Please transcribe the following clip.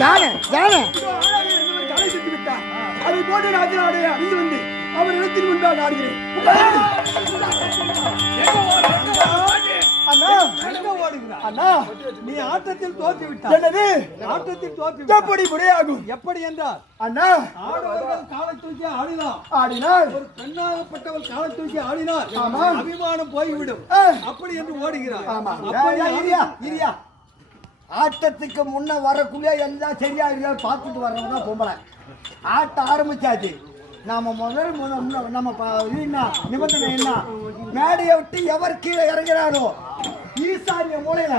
ஜானே ஜானே தலை சுத்தி விட்டார். அதை போட்டு ராஜனாடைய அறிந்து வந்து அவர் இடத்தில் முன்பாக ஆடுகிறேன். அண்ணா அண்ணா நீ ஆட்டத்தில் தோற்று விட்டாய். என்னது ஆட்டத்தில் தோற்று விட்டாய்? எப்படி முறையாகும்? எப்படி என்றால் அண்ணா ஆடவர்கள் காலை தூக்கி ஆடினால் ஒரு பெண்ணாகப்பட்டவள் காலை தூக்கி ஆடினால் அபிமானம் போய்விடும் அப்படி என்று ஓடுகிறார். இரியா ஆட்டத்துக்கு முன்ன வரக்குள்ளே எல்லாம் சரியா இல்லையா பார்த்துட்டு வர்றவங்க பொம்பளை ஆட்டம் ஆரம்பிச்சாச்சு. நாம முதல் நம்ம நிபந்தனை என்ன, மேடையை விட்டு எவர் கீழே இறங்குறாரோ ஈசானிய மூலையில